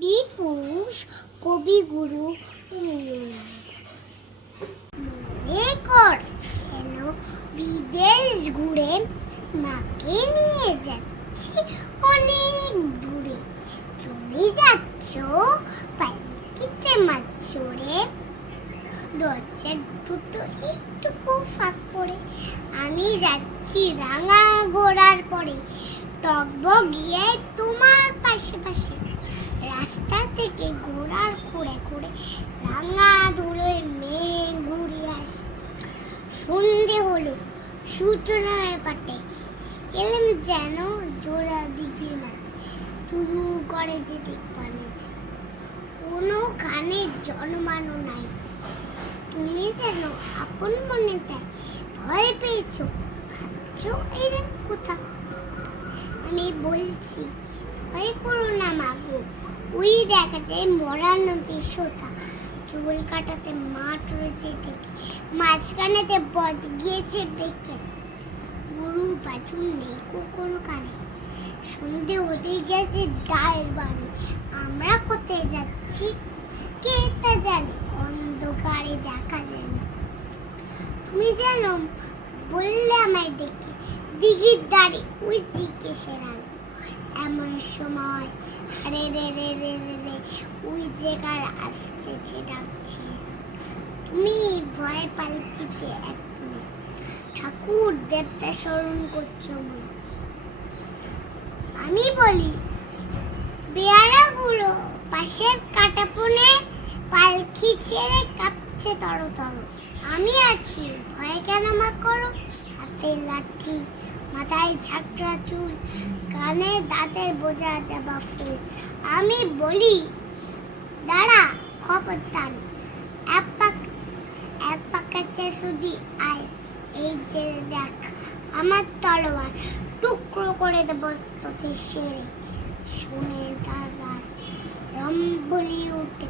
বীর পুরুষ কবিগুরু মনে করছেন বিদেশ ঘুরে মাকে নিয়ে যাচ্ছি অনেক দূরে। তুমি যাচ্ছ পালকিতে মাছ চড়ে, দরজার দুটো একটুকু ফাঁক করে। আমি যাচ্ছি রাঙা ঘোড়ার পরে, টকবক গিয়ে তোমার পাশে পাশে। রাস্তা থেকে ঘোড়ার খুঁড়ে খুঁড়ে রাঙা ধুলোয় মেঘ ঘুরে আসে। সন্ধে হলো সূচনার পাটে, এলেম যেন জোড়া দিঘির মাঠে। শুরু করে যে ঠিক পানে যায়, কোনো খানে জন্মানো নাই। তুমি যেন আপন মনে তাই ভয় পেয়েছো, ভাবছো এরম কোথা। আমি বলছি ভয় করো না মাগো, ওই দেখা যায় মরা নদীর সোতা। চুল কাটাতে মাঠ রয়েছে থেকে, মাঝখানেতে বদ গিয়েছে বেঁকে। গরু বাছুর নেই কোনো কানে, সন্ধে হতে গেছে ডায়ের বাণী। আমরা কোথায় যাচ্ছি কে তা জানে, অন্ধকারে দেখা যায় না। তুমি জানো বললে আমায় ডেকে, দিঘির ধারে ওই জিজ্ঞেসের আলো। এমন সময় হারে রে রে রে রে রে ওই জায়গার আসতেছে ডাকছে। তুমি ভয় পালকিতে এক কোণে, ঠাকুর দেবতা স্মরণ করছো মনে। আমি বলি বেয়ারাগুলো পাশের কাটাপনে, পালকি ছেড়ে কাঁপছে তর তর। আমি আছি ভয় কেন মা করো, হাতে লাঠি মাথায় ঝাঁকড়া চুল, কানে দাঁতের বোঝা যাবা ফুল। আমি বলি দাঁড়া খবরদার, এক পাকাচ্ছে শুধু আয়। এই যে দেখ আমার তলোয়ার, টুকরো করে দেব তোদের সেরে। শুনে তার রম বলি উঠে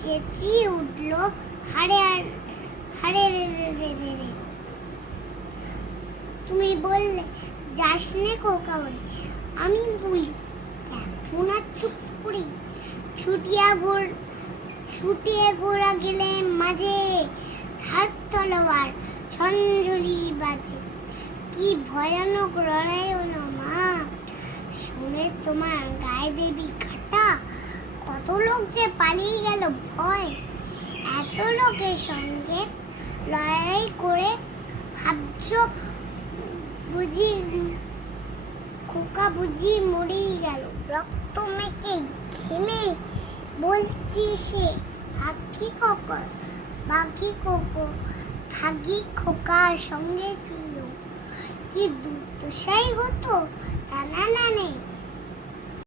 চেঁচিয়ে উঠলো, হারে হারে রে রে রে রে রে। তুমি বললে যাস নে কোকাউরে। আমি বলি দেখো না চুপ করে, ছুটিয়ে ঘোড়া গেলে মাঝে, ধার তলোয়ার ঝনঝলি বাজে। কি ভয়ানক লড়াই হলো মা, শুনে তোমার গায়ে দেবী কাটা। কত লোক যে পালিয়ে গেল ভয়, এত লোকের সঙ্গে লড়াই করে। ভাবছো বুঝি খোকা বুঝি মরেই গেল, রক্ত মেখে ঘেমে বলছি সে ভাগি খোকার সঙ্গে ছিল। কি দুর্দশাই হতো তা না নেই।